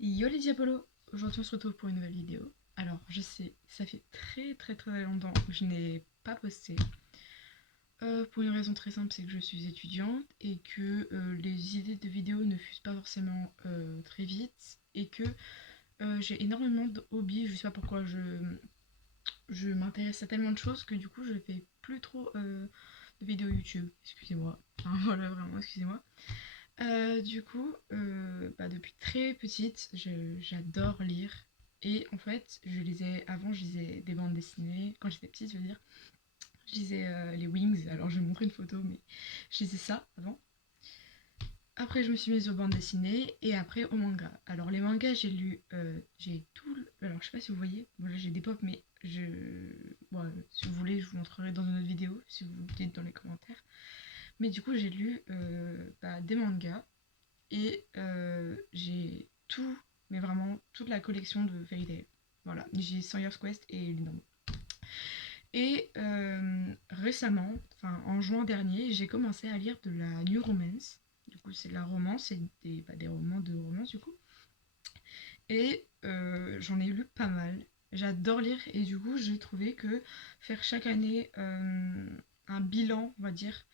Yo les diabolos, aujourd'hui on se retrouve pour une nouvelle vidéo. Alors je sais, ça fait très longtemps que je n'ai pas posté. Pour une raison très simple, c'est que je suis étudiante et que les idées de vidéos ne fusent pas forcément très vite et que j'ai énormément de hobbies, je sais pas pourquoi je m'intéresse à tellement de choses que du coup je fais plus trop de vidéos YouTube, excusez-moi. Enfin, voilà vraiment, excusez-moi. Depuis très petite, j'adore lire. Et en fait, avant, je lisais des bandes dessinées. Quand j'étais petite, je veux dire, je lisais les Wings. Alors, je vais montrer une photo, mais je lisais ça avant. Après, je me suis mise aux bandes dessinées et après au manga. Alors, les mangas, j'ai tout. Alors, je sais pas si vous voyez. Bon, là, j'ai des pop, mais si vous voulez, je vous montrerai dans une autre vidéo, si vous le dites dans les commentaires. Mais du coup, j'ai lu des mangas. Et j'ai tout, mais vraiment toute la collection de Fairy Tail. Voilà, j'ai 100 Years Quest et Lunomo. Et récemment, enfin en juin dernier, j'ai commencé à lire de la New Romance. Du coup, c'est de la romance, c'est des romans de romance du coup. Et j'en ai lu pas mal. J'adore lire et du coup, j'ai trouvé que faire chaque année un bilan, on va dire,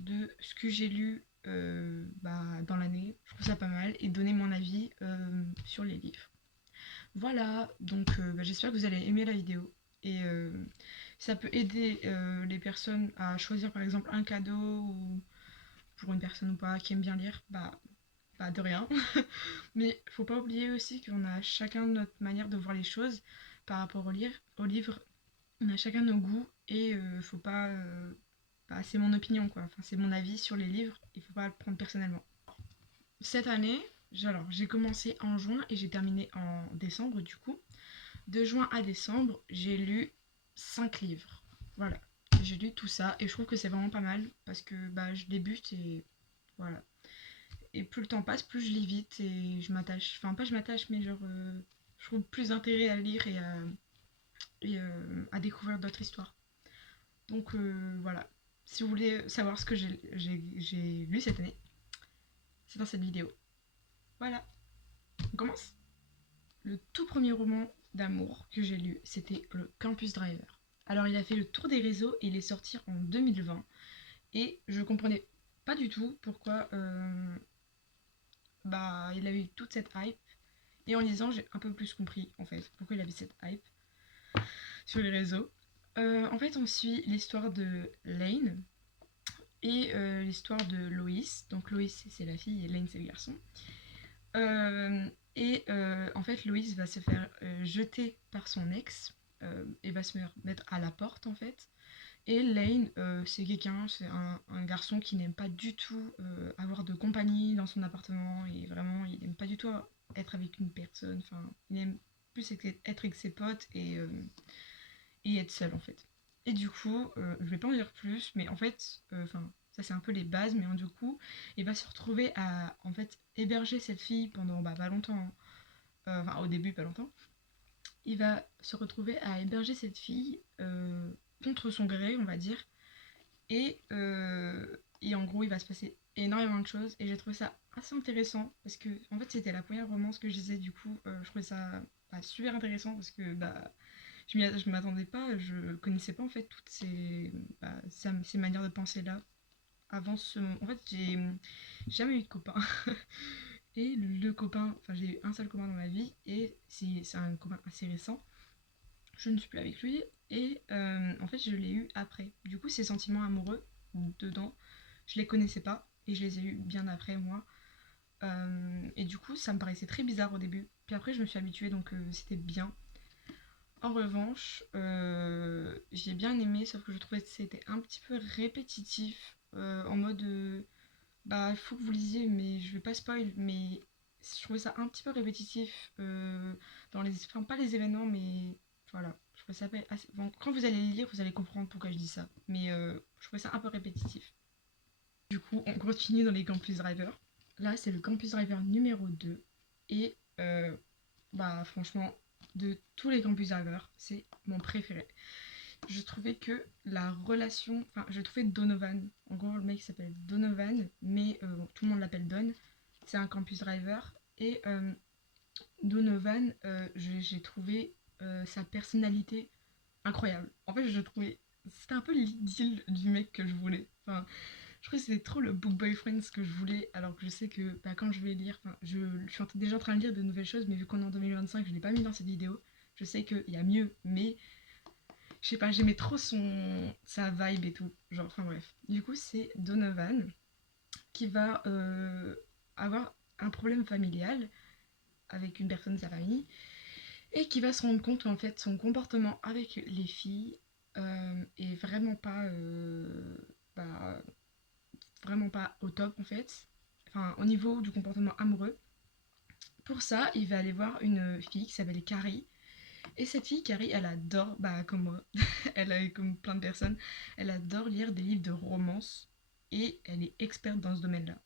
de ce que j'ai lu dans l'année. Je trouve ça pas mal et donner mon avis sur les livres. Voilà, donc j'espère que vous allez aimer la vidéo et ça peut aider les personnes à choisir par exemple un cadeau ou pour une personne ou pas qui aime bien lire, bah de rien. Mais faut pas oublier aussi qu'on a chacun notre manière de voir les choses par rapport au livre. On a chacun nos goûts et faut pas c'est mon opinion quoi, enfin, c'est mon avis sur les livres, il faut pas le prendre personnellement. Cette année, j'ai commencé en juin et j'ai terminé en décembre du coup. De juin à décembre, j'ai lu 5 livres. Voilà, j'ai lu tout ça et je trouve que c'est vraiment pas mal parce que je débute et voilà. Et plus le temps passe, plus je lis vite et je m'attache. Enfin, pas je m'attache, mais je trouve plus d'intérêt à lire et à découvrir d'autres histoires. Donc voilà. Si vous voulez savoir ce que j'ai lu cette année, c'est dans cette vidéo. Voilà, on commence. Le tout premier roman d'amour que j'ai lu, c'était le Campus Driver. Alors il a fait le tour des réseaux et il est sorti en 2020. Et je comprenais pas du tout pourquoi il a eu toute cette hype. Et en lisant, j'ai un peu plus compris en fait pourquoi il avait cette hype sur les réseaux. En fait, on suit l'histoire de Lane et l'histoire de Loïs. Donc Loïs c'est la fille et Lane c'est le garçon. En fait, Loïs va se faire jeter par son ex et va se mettre à la porte en fait. Et Lane, c'est un garçon qui n'aime pas du tout avoir de compagnie dans son appartement et vraiment, il n'aime pas du tout être avec une personne. Enfin, il aime plus être avec ses potes et être seul en fait. Et du coup, je vais pas en dire plus, mais en fait, ça c'est un peu les bases, mais du coup, il va se retrouver à en fait héberger cette fille pendant pas longtemps, au début pas longtemps. Il va se retrouver à héberger cette fille contre son gré, on va dire, et en gros, il va se passer énormément de choses. Et j'ai trouvé ça assez intéressant parce que, en fait, c'était la première romance que je lisais. Du coup, je trouvais ça super intéressant parce que je m'attendais pas, je connaissais pas en fait toutes ces manières de penser là. Avant ce moment, en fait, j'ai jamais eu de copain. Et le copain, enfin, j'ai eu un seul copain dans ma vie et c'est un copain assez récent. Je ne suis plus avec lui et en fait je l'ai eu après. Du coup ces sentiments amoureux dedans, je les connaissais pas et je les ai eu bien après moi. Et du coup ça me paraissait très bizarre au début. Puis après je me suis habituée donc c'était bien. En revanche, j'ai bien aimé sauf que je trouvais que c'était un petit peu répétitif en mode il faut que vous lisiez mais je vais pas spoil mais je trouvais ça un petit peu répétitif dans enfin pas les événements mais voilà je trouvais ça assez... Bon, quand vous allez lire vous allez comprendre pourquoi je dis ça mais je trouvais ça un peu répétitif. Du coup on continue dans les campus driver. Là c'est le campus driver numéro 2 et franchement de tous les campus driver c'est mon préféré. Je trouvais que la relation, enfin je trouvais Donovan, en gros le mec s'appelle Donovan mais tout le monde l'appelle Don, c'est un campus driver et Donovan, j'ai trouvé sa personnalité incroyable. En fait, je trouvais. C'était un peu l'idylle du mec que je voulais. Enfin, je trouvais que c'était trop le book boyfriend ce que je voulais, alors que je sais que bah, quand je vais lire, je suis déjà en train de lire de nouvelles choses, mais vu qu'on est en 2025, je ne l'ai pas mis dans cette vidéo. Je sais qu'il y a mieux, mais je sais pas, j'aimais trop sa vibe et tout. Genre, enfin bref. Du coup, c'est Donovan qui va avoir un problème familial avec une personne de sa famille et qui va se rendre compte qu'en fait son comportement avec les filles est bah, vraiment pas au top en fait. Enfin, au niveau du comportement amoureux. Pour ça, il va aller voir une fille qui s'appelle Carrie. Et cette fille, Carrie, elle adore, bah comme moi, elle a comme plein de personnes, elle adore lire des livres de romance et elle est experte dans ce domaine-là.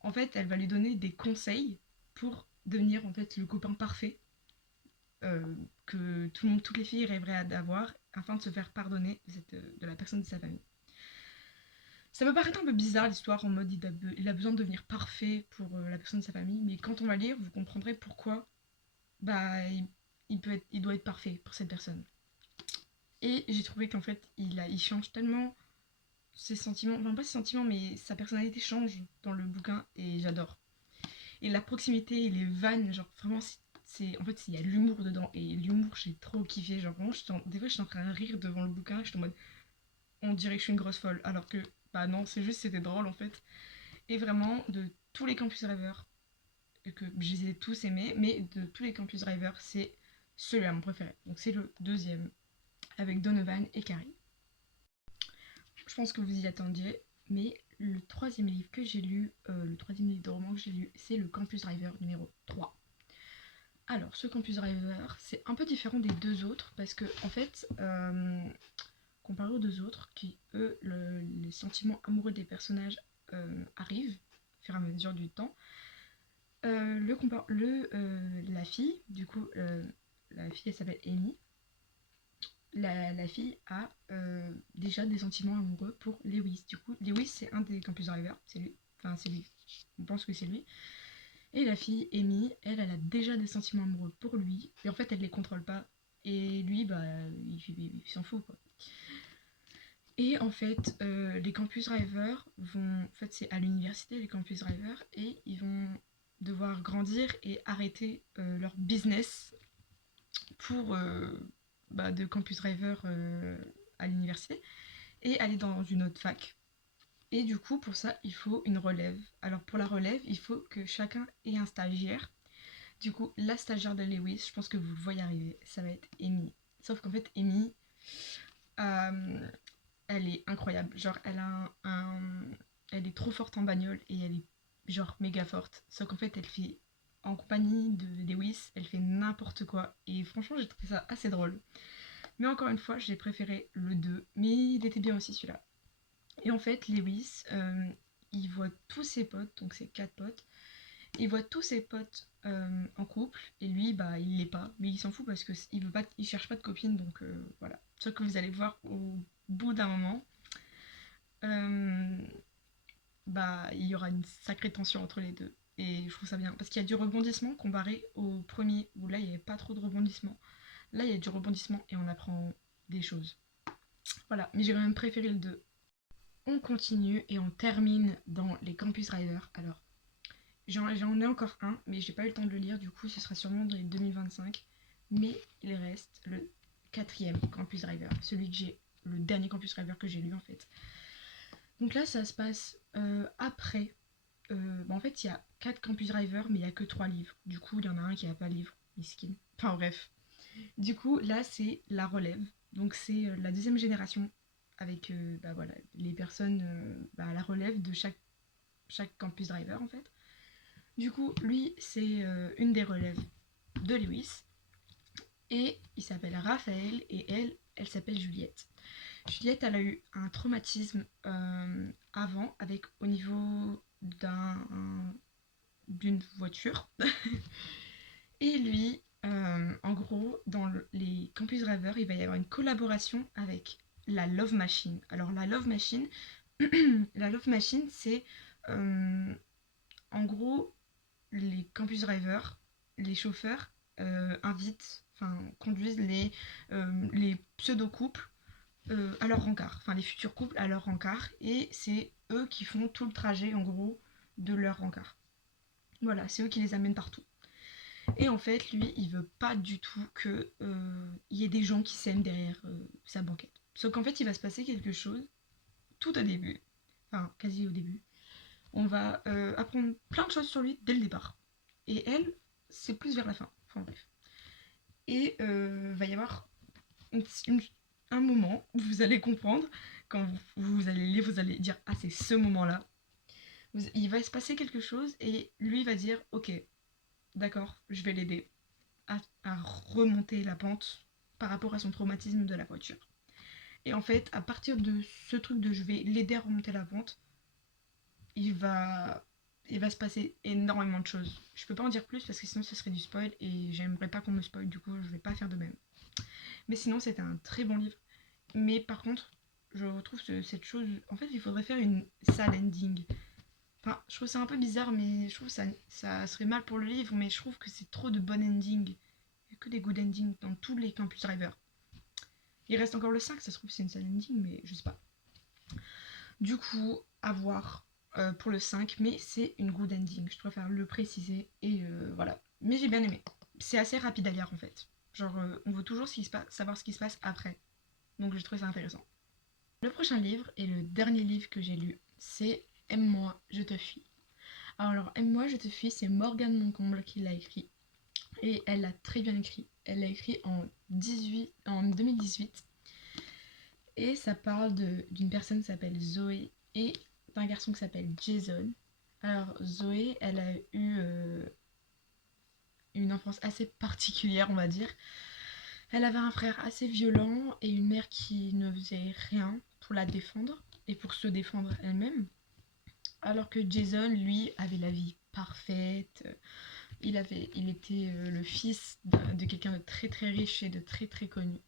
En fait, elle va lui donner des conseils pour devenir en fait le copain parfait que toutes les filles rêveraient d'avoir afin de se faire pardonner de la personne de sa famille. Ça peut paraître un peu bizarre l'histoire en mode il a besoin de devenir parfait pour la personne de sa famille, mais quand on va lire, vous comprendrez pourquoi bah, il doit être parfait pour cette personne. Et j'ai trouvé qu'en fait, il change tellement ses sentiments, enfin pas ses sentiments, mais sa personnalité change dans le bouquin et j'adore. Et la proximité et les vannes, genre vraiment, en fait, il y a de l'humour dedans. Et l'humour, j'ai trop kiffé. Genre vraiment, des fois, j'étais en train de rire devant le bouquin. J'étais en mode, on dirait que je suis une grosse folle. Alors que, bah non, c'est juste, c'était drôle en fait. Et vraiment, de tous les campus rêveurs, que je les ai tous aimés, mais de tous les campus rêveurs, c'est celui-là mon préféré. Donc c'est le deuxième, avec Donovan et Carrie. Je pense que vous y attendiez, mais le troisième livre que j'ai lu, le troisième livre de roman que j'ai lu, c'est le Campus Driver numéro 3. Alors, ce Campus Driver, c'est un peu différent des deux autres, parce que, en fait, comparé aux deux autres, qui, eux, les sentiments amoureux des personnages arrivent au fur et à mesure du temps, la fille, du coup, la fille, elle s'appelle Amy, la fille a déjà des sentiments amoureux pour Lewis. Du coup, Lewis, c'est un des campus drivers, c'est lui. Enfin, c'est lui. On pense que c'est lui. Et la fille, Amy, elle a déjà des sentiments amoureux pour lui. Et en fait, elle les contrôle pas. Et lui, bah, il s'en fout, quoi. Et en fait, les campus drivers vont. En fait, c'est à l'université, les campus drivers, et ils vont devoir grandir et arrêter leur business pour de campus driver à l'université et aller dans une autre fac. Et du coup, pour ça, il faut une relève. Alors pour la relève, il faut que chacun ait un stagiaire. Du coup, la stagiaire de Lewis, je pense que vous le voyez arriver, ça va être Amy. Sauf qu'en fait, Amy, euh, elle est incroyable. Genre, elle est trop forte en bagnole et elle est genre méga forte. Sauf qu'en fait, elle fait en compagnie de Lewis, elle fait n'importe quoi. Et franchement, j'ai trouvé ça assez drôle. Mais encore une fois, j'ai préféré le 2, mais il était bien aussi celui-là. Et en fait, Lewis, il voit tous ses potes, donc ses 4 potes, il voit tous ses potes en couple, et lui, bah, il l'est pas, mais il s'en fout parce il cherche pas de copine, donc voilà. Ce que vous allez voir au bout d'un moment, euh, bah, il y aura une sacrée tension entre les deux. Et je trouve ça bien, parce qu'il y a du rebondissement comparé au premier, où là, il n'y avait pas trop de rebondissement. Là, il y a du rebondissement et on apprend des choses. Voilà, mais j'ai quand même préféré le 2. On continue et on termine dans les Campus Riders. Alors, j'en ai encore un, mais j'ai pas eu le temps de le lire, du coup, ce sera sûrement dans les 2025. Mais il reste le quatrième Campus Driver, le dernier Campus Driver que j'ai lu en fait. Donc là, ça se passe après. En fait, il y a 4 Campus Driver, mais il y a que 3 livres. Du coup, il y en a un qui a pas de livre, miskin. Enfin bref. Du coup, là, c'est la relève. Donc c'est la deuxième génération avec voilà, les personnes à la relève de chaque campus driver en fait. Du coup, lui, c'est une des relèves de Lewis. Et il s'appelle Raphaël et elle s'appelle Juliette. Juliette, elle a eu un traumatisme avant, avec au niveau d'une voiture. Et lui, en gros, dans les campus rêveurs, il va y avoir une collaboration avec la Love Machine. Alors la Love Machine, la Love Machine, c'est en gros les campus rêveurs les chauffeurs conduisent les pseudo-couples à leur rencard, enfin les futurs couples à leur rencard, et c'est eux qui font tout le trajet en gros de leur rencard. Voilà, c'est eux qui les amènent partout. Et en fait, lui, il veut pas du tout que y ait des gens qui s'aiment derrière sa banquette. Sauf qu'en fait, il va se passer quelque chose tout au début, enfin quasi au début. On va apprendre plein de choses sur lui dès le départ. Et elle, c'est plus vers la fin. Enfin bref. Et va y avoir un moment où vous allez comprendre, quand vous allez lire, vous allez dire ah c'est ce moment-là. Il va se passer quelque chose et lui va dire ok, d'accord, je vais l'aider à remonter la pente par rapport à son traumatisme de la voiture. Et en fait, à partir de ce truc de je vais l'aider à remonter la pente, il va se passer énormément de choses. Je peux pas en dire plus parce que sinon ce serait du spoil et j'aimerais pas qu'on me spoil, du coup je vais pas faire de même. Mais sinon c'était un très bon livre. Mais par contre, je retrouve cette chose. En fait, il faudrait faire une sad ending. Enfin, je trouve ça un peu bizarre, mais je trouve que ça serait mal pour le livre, mais je trouve que c'est trop de bon ending. Il n'y a que des good endings dans tous les Campus Driver. Il reste encore le 5, ça se trouve c'est une sad ending, mais je sais pas. Du coup, à voir pour le 5, mais c'est une good ending. Je préfère le préciser, et voilà. Mais j'ai bien aimé. C'est assez rapide à lire en fait. Genre, on veut toujours savoir ce qui se passe après. Donc j'ai trouvé ça intéressant. Le prochain livre, et le dernier livre que j'ai lu, c'est Aime-moi, je te fuis. Alors, Aime-moi, je te fuis, c'est Morgane Moncomble qui l'a écrit. Et elle l'a très bien écrit. Elle l'a écrit en 2018. Et ça parle d'une personne qui s'appelle Zoé et d'un garçon qui s'appelle Jason. Alors, Zoé, elle a eu une enfance assez particulière, on va dire. Elle avait un frère assez violent et une mère qui ne faisait rien pour la défendre et pour se défendre elle-même. Alors que Jason, lui, avait la vie parfaite. Il était le fils de quelqu'un de très très riche et de très très connu.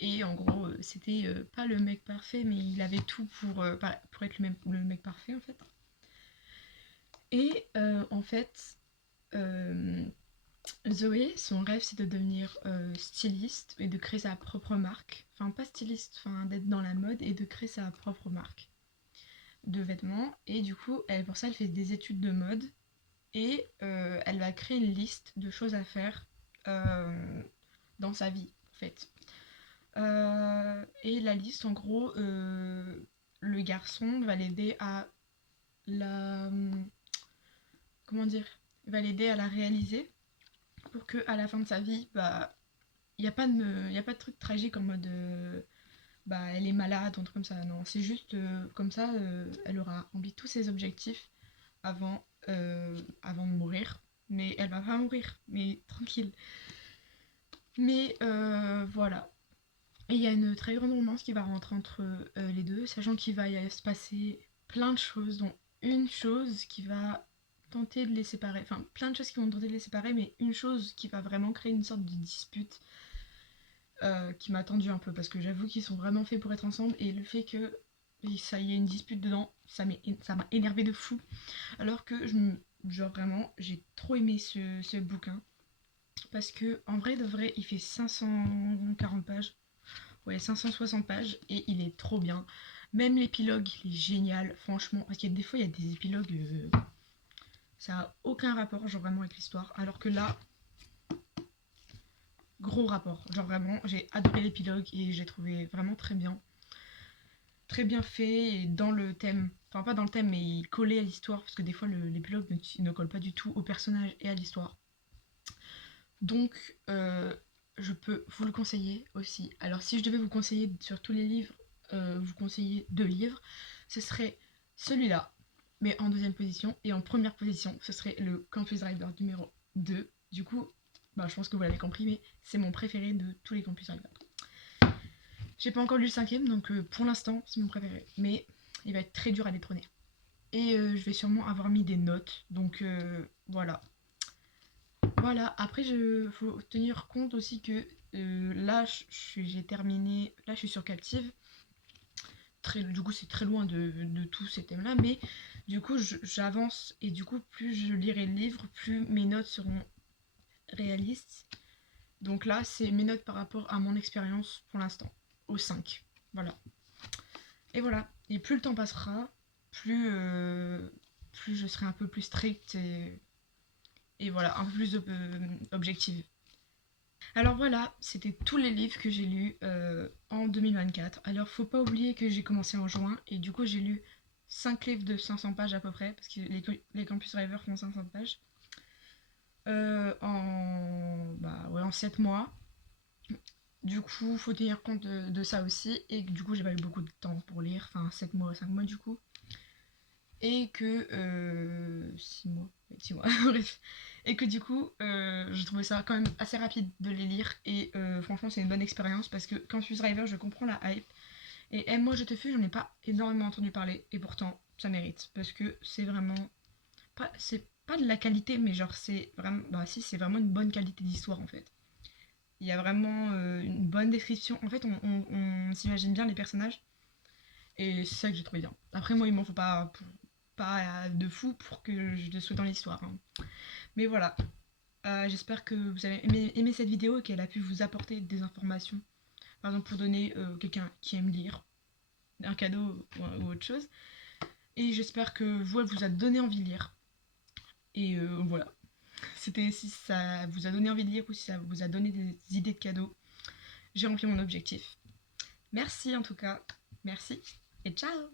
Et en gros, c'était pas le mec parfait, mais il avait tout pour être le mec parfait en fait. Et en fait, Zoé, son rêve c'est de devenir styliste et de créer sa propre marque. Enfin, pas styliste, enfin d'être dans la mode et de créer sa propre marque de vêtements. Et du coup, pour ça, elle fait des études de mode et elle va créer une liste de choses à faire dans sa vie en fait. Et la liste, en gros, le garçon va l'aider à la... Comment dire? Il va l'aider à la réaliser pour qu'à la fin de sa vie, bah, il n'y a pas de truc tragique en mode... bah, elle est malade, un truc comme ça. Non, c'est juste comme ça, elle aura rempli tous ses objectifs avant de mourir. Mais elle va pas mourir, mais tranquille. Mais voilà. Et il y a une très grande romance qui va rentrer entre les deux, sachant qu'il va y se passer plein de choses, dont une chose qui va tenter de les séparer, enfin plein de choses qui vont tenter de les séparer, mais une chose qui va vraiment créer une sorte de dispute qui m'a tendu un peu, parce que j'avoue qu'ils sont vraiment faits pour être ensemble, et le fait que ça y ait une dispute dedans, ça m'a énervé de fou, alors que genre vraiment, j'ai trop aimé ce bouquin, parce que en vrai de vrai, il fait 540 pages. Ouais, 560 pages et il est trop bien. Même l'épilogue, il est génial, franchement. Parce qu'il y a des fois, il y a des épilogues, ça a aucun rapport, genre vraiment, avec l'histoire. Alors que là, gros rapport. Genre vraiment, j'ai adoré l'épilogue et j'ai trouvé vraiment très bien. Très bien fait et dans le thème. Enfin, pas dans le thème, mais il collait à l'histoire. Parce que des fois, l'épilogue ne colle pas du tout au personnage et à l'histoire. Donc, je peux vous le conseiller aussi. Alors, si je devais vous conseiller sur tous les livres, vous conseiller 2 livres, ce serait celui-là, mais en deuxième position. Et en première position, ce serait le Campus Driver numéro 2. Du coup, bah, je pense que vous l'avez compris, mais c'est mon préféré de tous les Campus Driver. J'ai pas encore lu le 5ème, donc pour l'instant, c'est mon préféré. Mais il va être très dur à détrôner. Et je vais sûrement avoir mis des notes, donc voilà. Voilà, après, il faut tenir compte aussi que là, j'ai terminé, là je suis sur Captive. Du coup, c'est très loin de tous ces thèmes-là, mais du coup, j'avance et du coup, plus je lirai le livre, plus mes notes seront réaliste. Donc là, c'est mes notes par rapport à mon expérience pour l'instant, au 5. Voilà. Et voilà. Et plus le temps passera, plus je serai un peu plus stricte et voilà, un peu plus objective. Alors voilà, c'était tous les livres que j'ai lus en 2024. Alors faut pas oublier que j'ai commencé en juin et du coup j'ai lu 5 livres de 500 pages à peu près, parce que les Campus Rêveurs font 500 pages, en 7 mois. Du coup, faut tenir compte de ça aussi, et du coup, j'ai pas eu beaucoup de temps pour lire, enfin 7 mois, 5 mois du coup. Et que. 6 mois, 6 mois, bref. Et que du coup, je trouvais ça quand même assez rapide de les lire, et franchement, c'est une bonne expérience parce que Campus Driver, je comprends la hype. Et Moi je te fuis, j'en ai pas énormément entendu parler, et pourtant, ça mérite parce que c'est vraiment. C'est pas de la qualité, mais genre, c'est vraiment. Bah, si, c'est vraiment une bonne qualité d'histoire en fait. Il y a vraiment une bonne description. En fait, on s'imagine bien les personnages. Et c'est ça que j'ai trouvé bien. Après, moi, il m'en faut pas de fou pour que je sois dans l'histoire, hein. Mais voilà. J'espère que vous avez aimé cette vidéo et qu'elle a pu vous apporter des informations. Par exemple, pour donner quelqu'un qui aime lire un cadeau ou autre chose. Et j'espère que vous, elle vous a donné envie de lire. Et voilà. C'était si ça vous a donné envie de lire ou si ça vous a donné des idées de cadeaux. J'ai rempli mon objectif. Merci en tout cas. Merci et ciao.